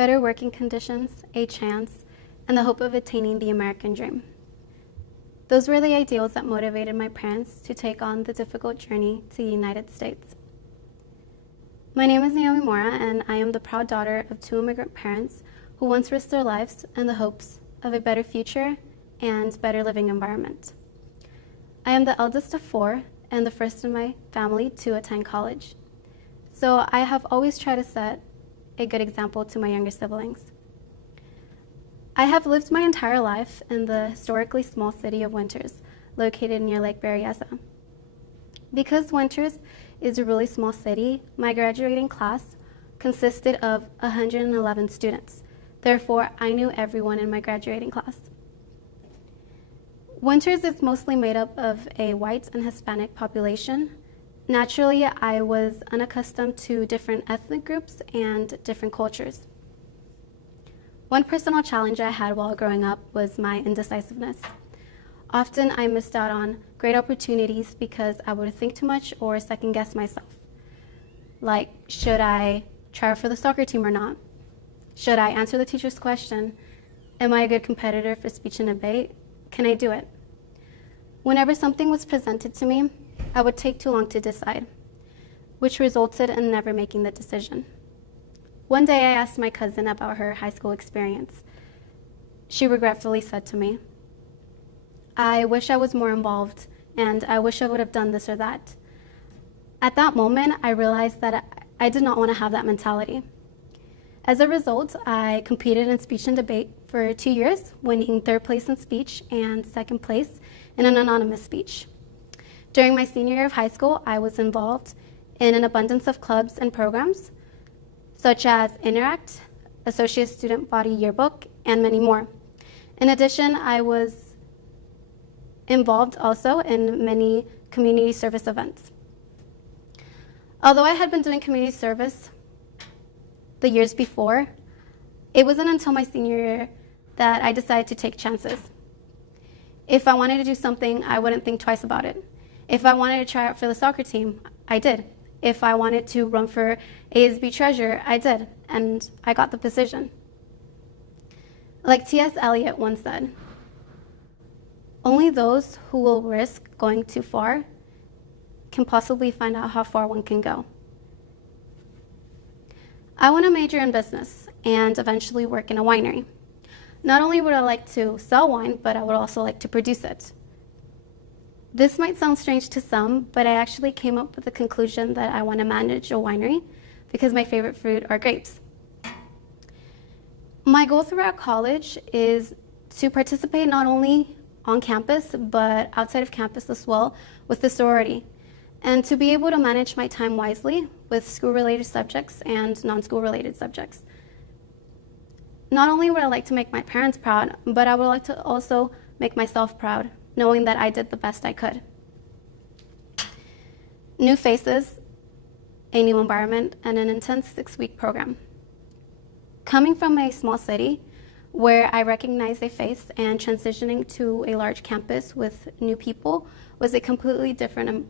better working conditions, a chance, and the hope of attaining the American dream. Those were the ideals that motivated my parents to take on the difficult journey to the United States. My name is Naomi Mora, and I am the proud daughter of two immigrant parents who once risked their lives in the hopes of a better future and better living environment. I am the eldest of four and the first in my family to attend college. So I have always tried to set a good example to my younger siblings. I have lived my entire life in the historically small city of Winters, located near Lake Berryessa. Because Winters is a really small city, my graduating class consisted of 111 students. Therefore, I knew everyone in my graduating class. Winters is mostly made up of a white and Hispanic population. Naturally, I was unaccustomed to different ethnic groups and different cultures. One personal challenge I had while growing up was my indecisiveness. Often I missed out on great opportunities because I would think too much or second guess myself. Like, should I try for the soccer team or not? Should I answer the teacher's question? Am I a good competitor for speech and debate? Can I do it? Whenever something was presented to me, I would take too long to decide, which resulted in never making the decision. One day I asked my cousin about her high school experience. She regretfully said to me, "I wish I was more involved, and I wish I would have done this or that." At that moment, I realized that I did not want to have that mentality. As a result, I competed in speech and debate for 2 years, winning third place in speech and second place in an anonymous speech. During my senior year of high school, I was involved in an abundance of clubs and programs, such as Interact, Associate Student Body Yearbook, and many more. In addition, I was involved also in many community service events. Although I had been doing community service the years before, it wasn't until my senior year that I decided to take chances. If I wanted to do something, I wouldn't think twice about it. If I wanted to try out for the soccer team, I did. If I wanted to run for ASB treasurer, I did, and I got the position. Like T.S. Eliot once said, "Only those who will risk going too far can possibly find out how far one can go." I want to major in business and eventually work in a winery. Not only would I like to sell wine, but I would also like to produce it. This might sound strange to some, but I actually came up with the conclusion that I want to manage a winery because my favorite fruit are grapes. My goal throughout college is to participate not only on campus, but outside of campus as well with the sorority, and to be able to manage my time wisely with school-related subjects and non-school related subjects. Not only would I like to make my parents proud, but I would like to also make myself proud, knowing that I did the best I could. New faces, a new environment, and an intense 6-week program. Coming from a small city where I recognized a face and transitioning to a large campus with new people was a completely different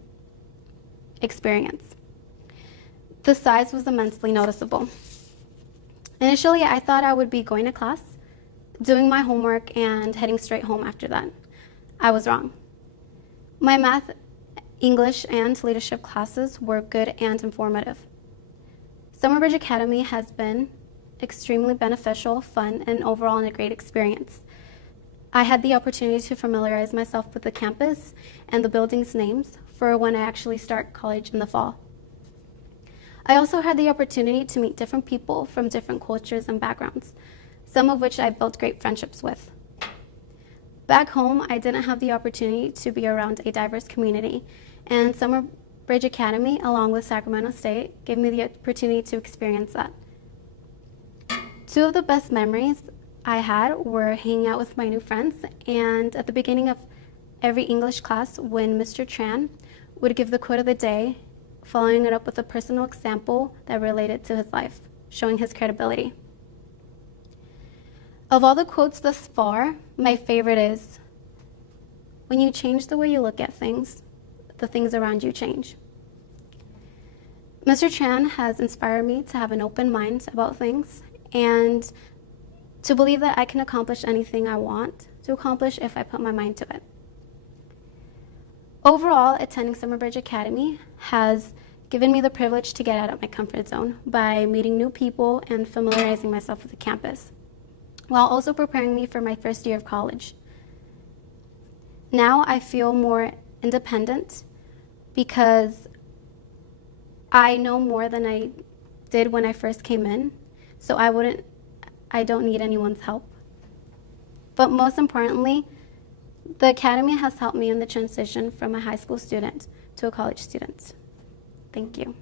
experience. The size was immensely noticeable. Initially, I thought I would be going to class, doing my homework, and heading straight home after that. I was wrong. My math, English, and leadership classes were good and informative. Summer Bridge Academy has been extremely beneficial, fun, and overall a great experience. I had the opportunity to familiarize myself with the campus and the building's names for when I actually start college in the fall. I also had the opportunity to meet different people from different cultures and backgrounds, some of which I built great friendships with. Back home, I didn't have the opportunity to be around a diverse community, and Summer Bridge Academy, along with Sacramento State, gave me the opportunity to experience that. Two of the best memories I had were hanging out with my new friends, and at the beginning of every English class, when Mr. Tran would give the quote of the day, following it up with a personal example that related to his life, showing his credibility. Of all the quotes thus far, my favorite is, "When you change the way you look at things, the things around you change." Mr. Tran has inspired me to have an open mind about things and to believe that I can accomplish anything I want to accomplish if I put my mind to it. Overall, attending Summerbridge Academy has given me the privilege to get out of my comfort zone by meeting new people and familiarizing myself with the campus, while also preparing me for my first year of college. Now I feel more independent because I know more than I did when I first came in, so I don't need anyone's help. But most importantly, the Academy has helped me in the transition from a high school student to a college student. Thank you.